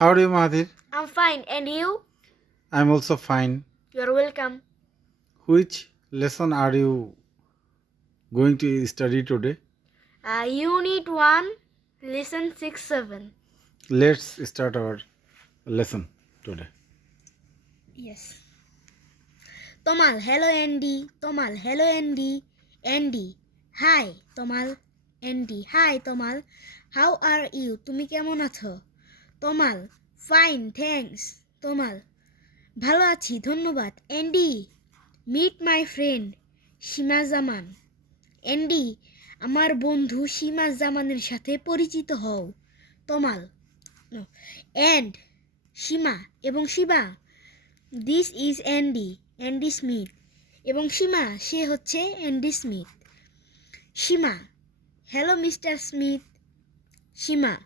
How are you, Mahathir? I'm fine, and you? I'm also fine. You're welcome. Which lesson are you going to study today? Uh, Unit 1, Lesson 6 7. Let's start our lesson today. Yes. Tomal, hello Andy. Tomal, hello Andy. Andy, hi. Tomal, Andy, hi Tomal. How are you? তুমি কেমন আছো? তোমাল fine thanks তোমাল। ভালো আছি, ধন্যবাদ। Andy meet my friend Seema Zaman. Andy আমার বন্ধু সীমা জামানের সাথে পরিচিত হও। তমাল। অ্যান্ড সীমা এবং Shiba this is Andy Andy Smith এবং সীমা, সে হচ্ছে Andy Smith Seema hello mister Smith Seema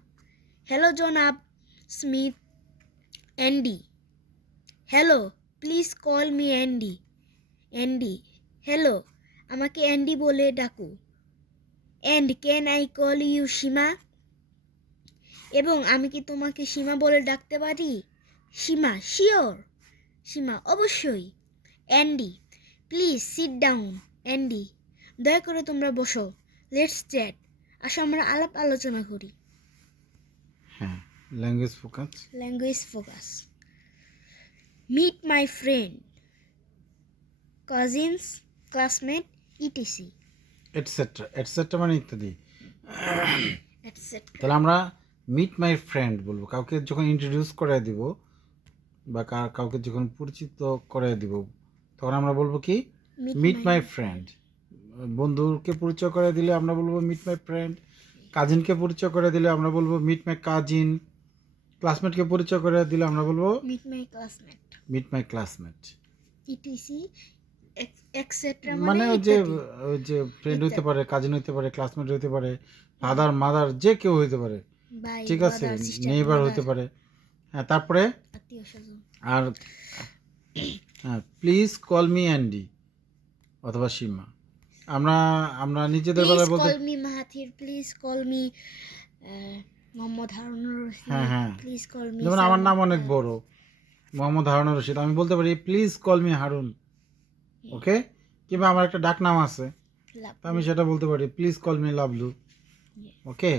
hello জনাব। Smith Andy hello please call me Andy Andy hello আমাকে অ্যান্ডি বলে ডাকো। And can I call you Seema এবং আমি কি তোমাকে সীমা বলে ডাকতে পারি? সীমা শিওর সীমা অবশ্যই। Andy please sit down Andy দয়া করে তোমরা বসো। লেটস চ্যাট আসো, আমরা আলাপ আলোচনা করি। হ্যাঁ। Language focus language focus meet my friend cousins classmate ETC et cetera et cetera মানে ইত্যাদি। তাহলে আমরা মিট মাই ফ্রেন্ড বলব। কাউকে যখন ইন্ট্রোডিউস করে দিব বা কাউকে যখন পরিচিত করে দিব তখন আমরা বলব কি? মিট মাই ফ্রেন্ড বন্ধুকে পরিচয় করে দিলে আমরা বলব মিট মাই ফ্রেন্ড কাজিনকে পরিচয় করে দিলে আমরা বলব মিট মাই কাজিন ক্লাসমেটকে পরিচয় করে দিলে আমরা বলব meet my classmate meet my classmate ETC et cetera মানে ওই যে ওই যে ফ্রেন্ড হইতে পারে কাজিন হইতে পারে ক্লাসমেট হইতে পারে ফাদার মাদার যে কেউ হইতে পারে। ঠিক আছে নেইবার হইতে পারে। হ্যাঁ তারপরে? আর হ্যাঁ প্লিজ কল মি অ্যান্ডি অথবা সীমা। আমরা আমরা নিজেদের বেলায় বলতে call me Mahathir please call me Mohammad Harunur Rashid. Please call me যেমন আমার নাম অনেক বড় মোহাম্মদ হারুন রশিদ। আমি বলতে পারি please call me Harun okay কিংবা আমার একটা ডাক নাম আছে তা আমি সেটা বলতে পারি please call me Lovlu okay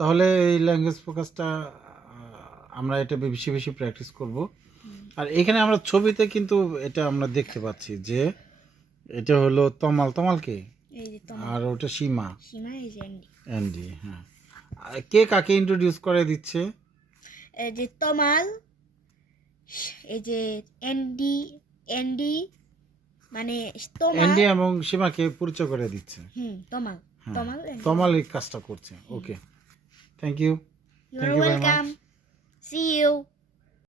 তাহলে এই ল্যাঙ্গুয়েজ ফোকাসটা আমরা এটা বেশি বেশি প্র্যাকটিস করব। আর এখানে আমরা ছবিতে কিন্তু এটা আমরা দেখতে পাচ্ছি যে এটা হলো তমাল। তমালকে আর ওটা সীমা। সীমা অ্যান্ডি হ্যাঁ। কে কাকে ইন্ট্রোডিউস করে দিচ্ছে? এই যে তমাল এই যে এনডি এনডি মানে তমাল। এনডি এবং সীমাকে পরিচয় করে দিচ্ছে। হুম তমাল। হ্যাঁ তমাল তমাল এই কাজটা করছে। Okay thank you you are welcome see you